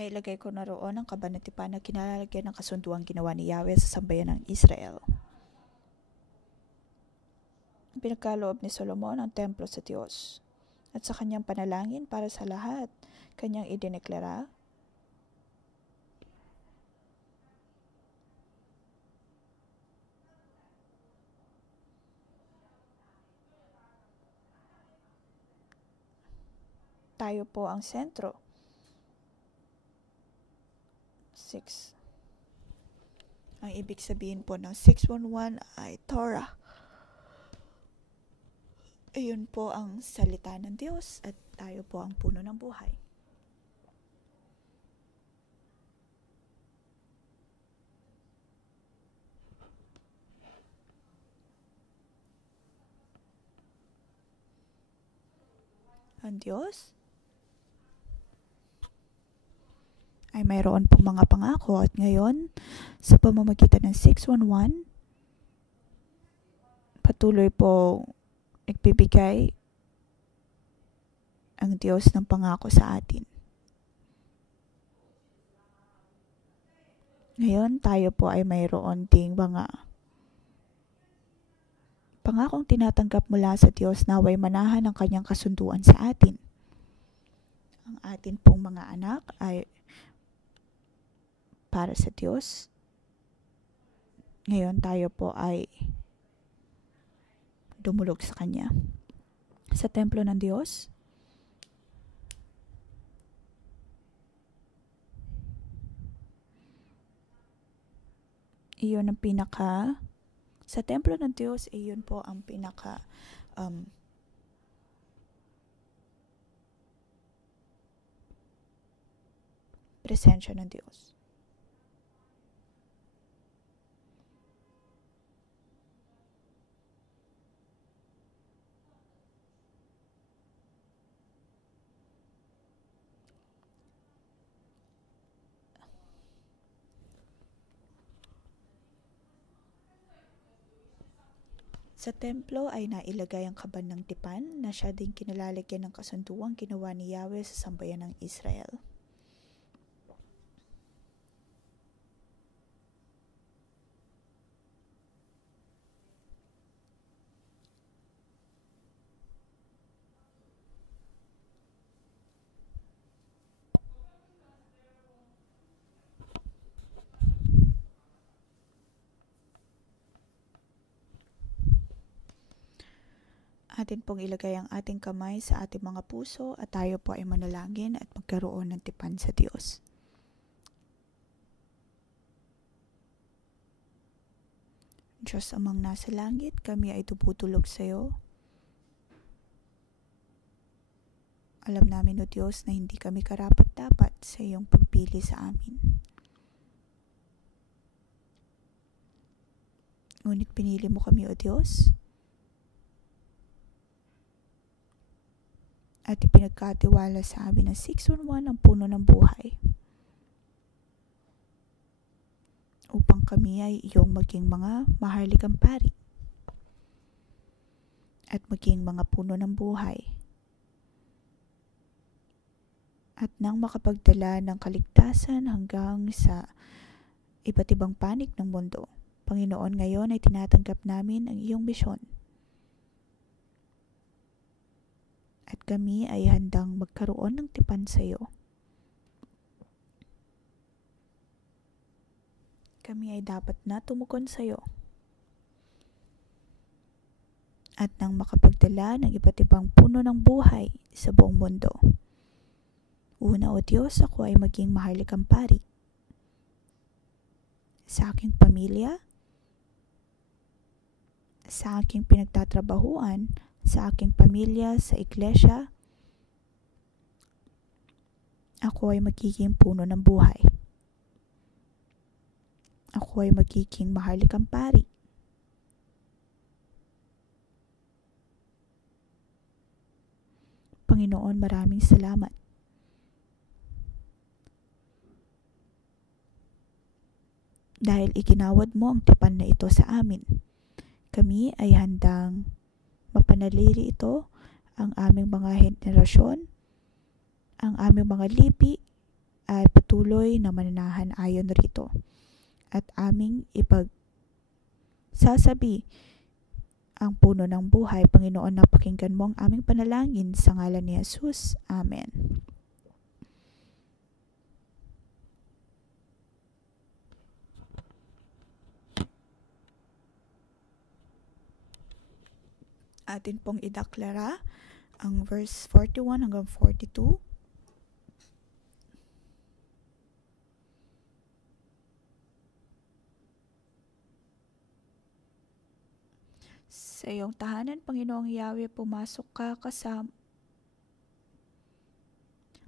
nailagay ko na roon ang kabanatipan na kinalalagyan ng kasunduang ginawa ni Yahweh sa sambayan ng Israel. Pinagkaloob ni Solomon ang templo sa Diyos at sa kanyang panalangin para sa lahat, kanyang idineklara, tayo po ang sentro 6. Ang ibig sabihin po ng 611 ay Torah. Ayun po ang salita ng Diyos at tayo po ang puno ng buhay. Ang Diyos ay mayroon pong mga pangako at ngayon sa pamamagitan ng 611 patuloy po nagbibigay ang Diyos ng pangako sa atin. Ngayon tayo po ay mayroon ding mga pangakong tinatanggap mula sa Diyos na naway manahan ang kanyang kasunduan sa atin. Ang atin pong mga anak ay para sa Diyos. Ngayon tayo po ay dumulog sa Kanya. Sa templo ng Diyos, iyon ang sa templo ng Diyos, iyon po ang presensya ng Diyos. Sa templo ay nailagay ang kaban ng tipan na siya din kinalalagyan ng kasunduang ginawa ni Yahweh sa sambayan ng Israel. Atin pong ilagay ang ating kamay sa ating mga puso at tayo po ay manalangin at magkaroon ng tipan sa Diyos. Diyos amang nasa langit, kami ay tumutulog sa iyo. Alam namin, O Diyos, na hindi kami karapat-dapat sa iyong pagpili sa amin. Ngunit pinili mo kami, O Diyos, at ipinagkatiwala sa amin ng 611 ang puno ng buhay upang kami ay iyong maging mga maharlikang pari at maging mga puno ng buhay at nang makapagdala ng kaligtasan hanggang sa iba't ibang panig ng mundo. Panginoon, ngayon ay tinatanggap namin ang iyong misyon. At kami ay handang magkaroon ng tipan sa iyo. Kami ay dapat na tumugon sa iyo. At nang makapagdala ng iba't ibang puno ng buhay sa buong mundo. Una, O Diyos, ako ay maging maharlikang pari sa aking pamilya, sa aking pinagtatrabahuan, sa aking pamilya, sa iglesia. Ako ay magiging puno ng buhay. Ako ay magiging maharlikang pari. Panginoon, maraming salamat. Dahil iginawad mo ang tipan na ito sa amin, kami ay handang mapanaliri ito ang aming mga henerasyon, ang aming mga lipi ay patuloy na mananahan ayon rito. At aming ipagsasabi ang puno ng buhay. Panginoon, napakinggan mo ang aming panalangin sa ngalan ni Jesus. Amen. Atin pong ideklara ang verse 41 hanggang 42. Sa iyong tahanan, Panginoong Yahweh, pumasok ka kasama.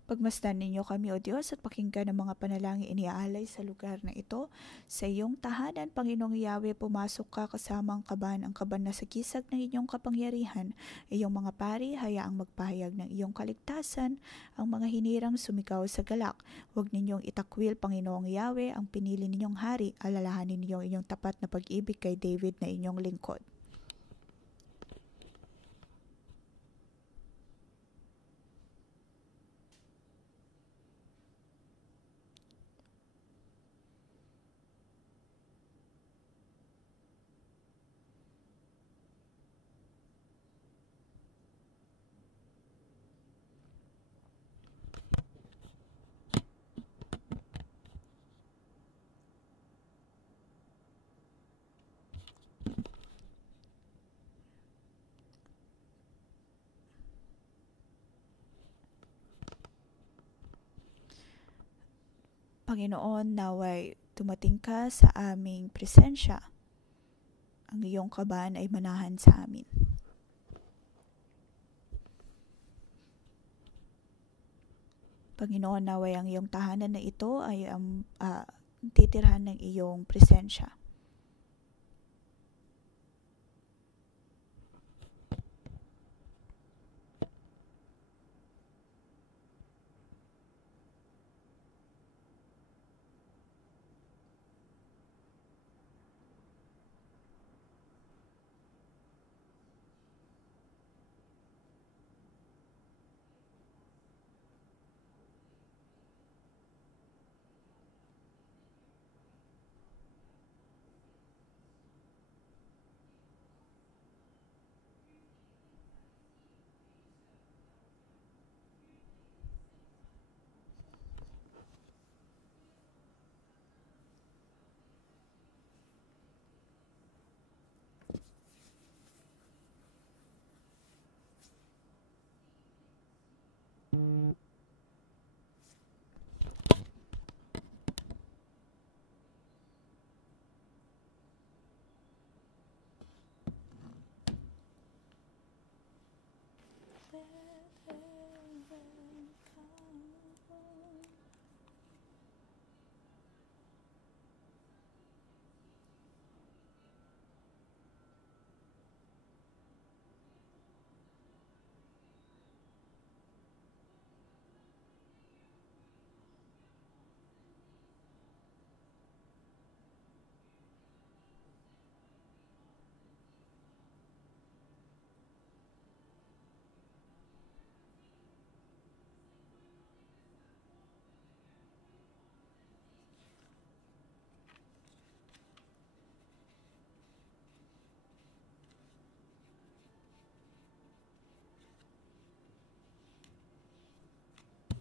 Pagmasdan ninyo kami, O Diyos, at pakinggan ang mga panalangin iniaalay sa lugar na ito. Sa iyong tahanan, Panginoong Yahweh, pumasok ka kasama ang kaban na sa kisag ng inyong kapangyarihan. Iyong mga pari, hayaang magpahayag ng iyong kaligtasan. Ang mga hinirang sumigaw sa galak. Huwag ninyong itakwil, Panginoong Yahweh, ang pinili ninyong hari. Alalahanin ninyong inyong tapat na pag-ibig kay David na inyong lingkod. Panginoon, naway dumating ka sa aming presensya. Ang iyong kaban ay manahan sa amin. Panginoon, naway ang iyong tahanan na ito ay titirhan ng iyong presensya.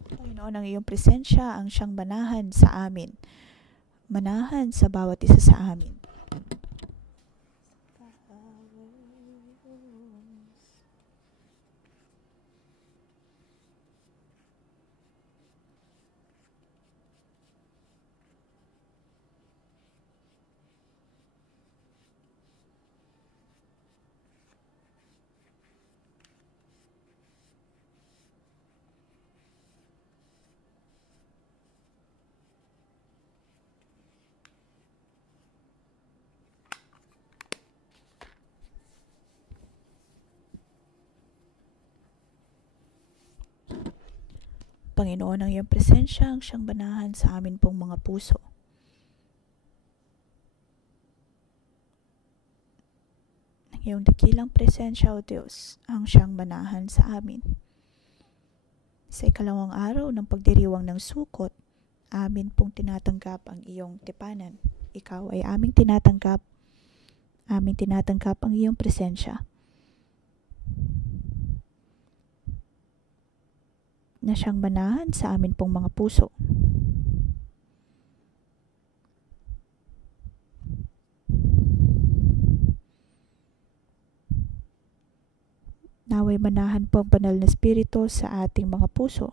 Panginoon, ang iyong presensya ang siyang manahan sa amin. Manahan sa bawat isa sa amin. Panginoon, ang iyong presensya ang siyang manahan sa amin pong mga puso. Ang iyong dakilang presensya, O Diyos, ang siyang manahan sa amin. Sa ikalawang araw ng pagdiriwang ng sukot, amin pong tinatanggap ang iyong tipanan. Ikaw ay aming tinatanggap ang iyong presensya. Na siyang manahan sa amin pong mga puso. Naway manahan po ang banal na espiritu sa ating mga puso.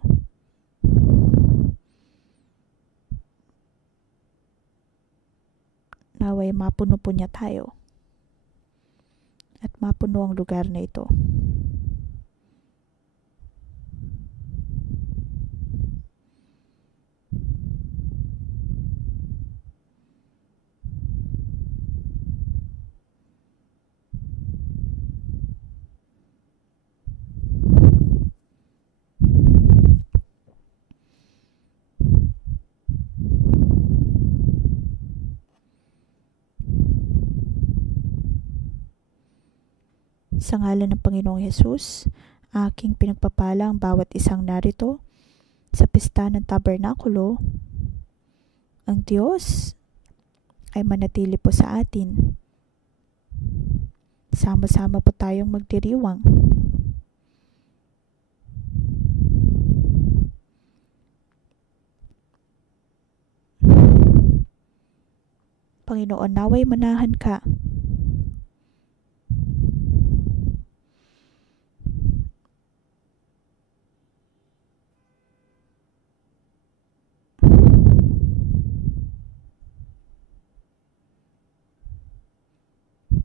Naway mapuno po niya tayo. at mapuno ang lugar na ito. Sa ngalan ng Panginoong Hesus, aking pinagpapala ang bawat isang narito sa pista ng tabernakulo. Ang Diyos ay manatili po sa atin. Sama-sama po tayong magdiriwang. Panginoon, naway manahan ka.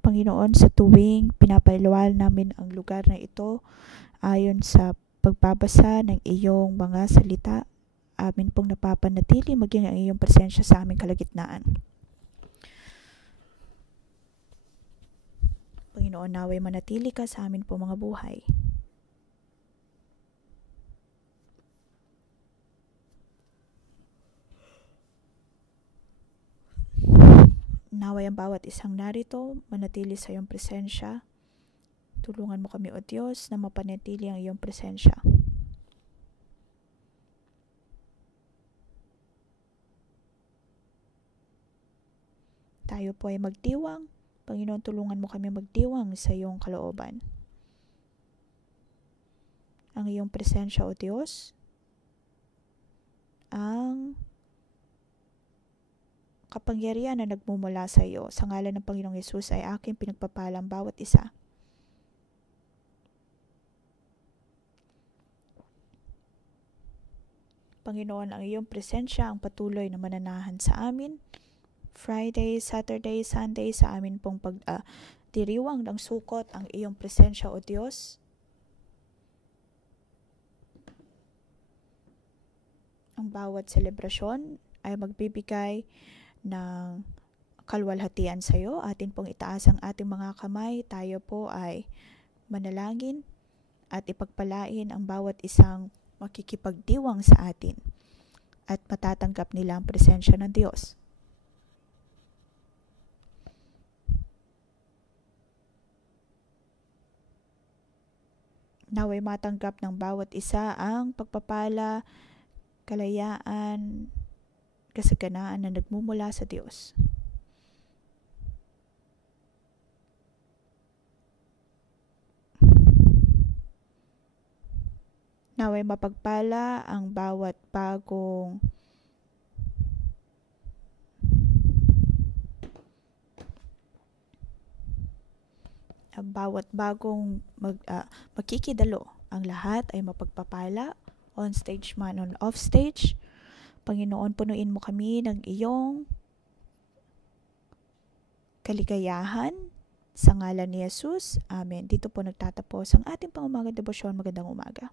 Panginoon, sa tuwing pinapailuwal namin ang lugar na ito ayon sa pagbabasa ng iyong mga salita, amin pong napapanatili maging ang iyong presensya sa aming kalagitnaan. Panginoon, naway manatili ka sa amin po mga buhay. Naway ang bawat isang narito manatili sa iyong presensya. Tulungan mo kami, O Diyos, na mapanatili ang iyong presensya. Tayo po ay magdiwang. Panginoon, tulungan mo kami magdiwang sa iyong kalooban. Ang iyong presensya, O Diyos, ang kapangyarihan na nagmumula sa iyo. Sa ngalan ng Panginoong Hesus ay aking pinagpapalang bawat isa. Panginoon, ang iyong presensya ang patuloy na mananahan sa amin. Friday, Saturday, Sunday sa amin pong pagdiriwang ng sukot ang iyong presensya, O Diyos. Ang bawat selebrasyon ay magbibigay ng kalwalhatian sa iyo. Atin pong itaas ang ating mga kamay. Tayo po ay manalangin at ipagpalain ang bawat isang makikipagdiwang sa atin at matatanggap nila ang presensya ng Diyos. Naway matanggap ng bawat isa ang pagpapala, kalayaan, kasaganaan na nagmumula sa Diyos. Naway mapagpala ang bawat bagong magkikidalo. Ang lahat ay mapagpapala, on stage man, on off stage. Panginoon, punuin mo kami ng iyong kaligayahan sa ngalan ni Jesus. Amen. Dito po nagtatapos ang ating pangumagang debosyon. Magandang umaga.